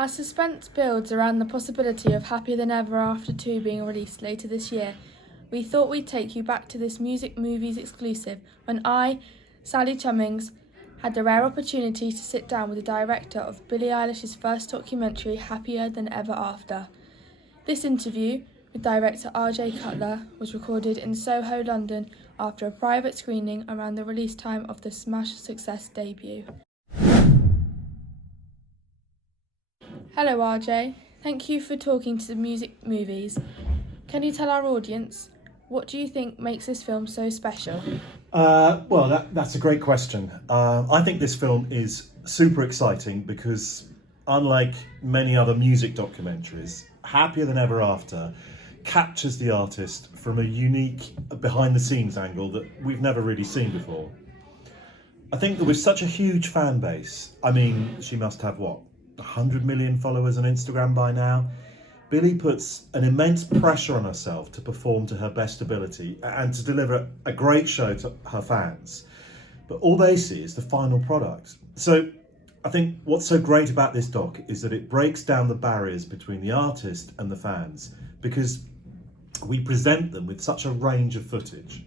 As suspense builds around the possibility of Happier Than Ever After 2 being released later this year, we thought we'd take you back to this Music Movies exclusive when I, Sally Chummings, had the rare opportunity to sit down with the director of Billie Eilish's first documentary, Happier Than Ever After. This interview with director Cutler was recorded in Soho London after a private screening around the release time of the smash success debut. Hello RJ, thank you for talking to the Music Movies. Can you tell our audience, what do you think makes this film so special? That's a great question. I think this film is super exciting because, unlike many other music documentaries, Happier Than Ever After captures the artist from a unique behind-the-scenes angle that we've never really seen before. I think that with such a huge fan base, I mean, she must have, 100 million followers on Instagram by now? Billie puts an immense pressure on herself to perform to her best ability and to deliver a great show to her fans. But all they see is the final product. So I think what's so great about this doc is that it breaks down the barriers between the artist and the fans, because we present them with such a range of footage.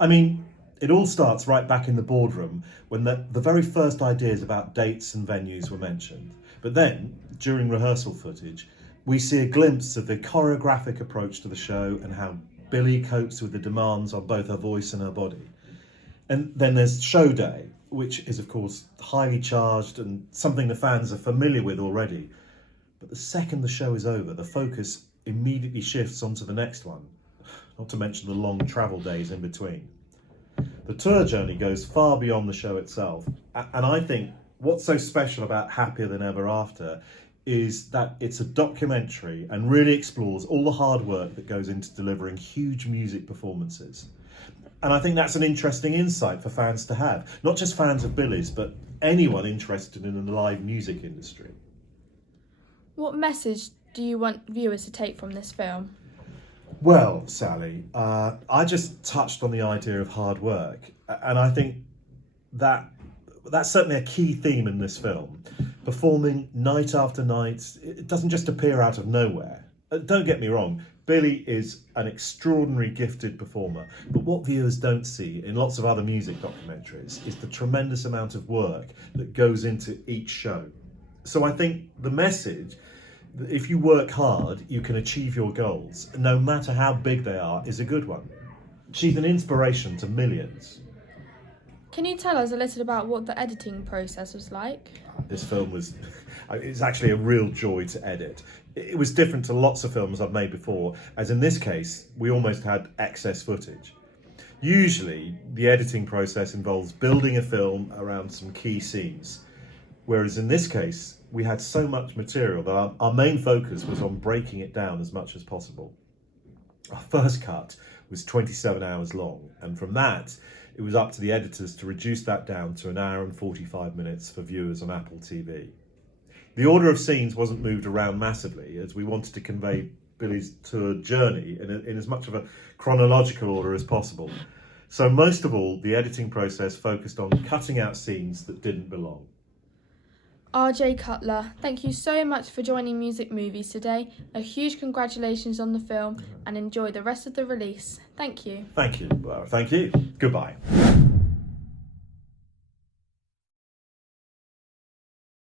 I mean, it all starts right back in the boardroom when the very first ideas about dates and venues were mentioned. But then, during rehearsal footage, we see a glimpse of the choreographic approach to the show and how Billie copes with the demands on both her voice and her body. And then there's show day, which is of course highly charged and something the fans are familiar with already. But the second the show is over, the focus immediately shifts onto the next one, not to mention the long travel days in between. The tour journey goes far beyond the show itself, and I think what's so special about Happier Than Ever After is that it's a documentary and really explores all the hard work that goes into delivering huge music performances. And I think that's an interesting insight for fans to have, not just fans of Billie's, but anyone interested in the live music industry. What message do you want viewers to take from this film? Well, Sally, I just touched on the idea of hard work, and I think that's certainly a key theme in this film. Performing night after night, it doesn't just appear out of nowhere. Don't get me wrong, Billie is an extraordinary gifted performer, but what viewers don't see in lots of other music documentaries is the tremendous amount of work that goes into each show. So I think the message that if you work hard, you can achieve your goals, no matter how big they are, is a good one. She's an inspiration to millions. Can you tell us a little about what the editing process was like? This film it's actually a real joy to edit. It was different to lots of films I've made before, as in this case, we almost had excess footage. Usually, the editing process involves building a film around some key scenes, whereas in this case, we had so much material that our main focus was on breaking it down as much as possible. Our first cut was 27 hours long, and from that, it was up to the editors to reduce that down to 1 hour and 45 minutes for viewers on Apple TV. The order of scenes wasn't moved around massively, as we wanted to convey Billie's tour journey in as much of a chronological order as possible. So most of all, the editing process focused on cutting out scenes that didn't belong. RJ Cutler, thank you so much for joining Music Movies today. A huge congratulations on the film and enjoy the rest of the release. Thank you. Thank you. Well, thank you. Goodbye.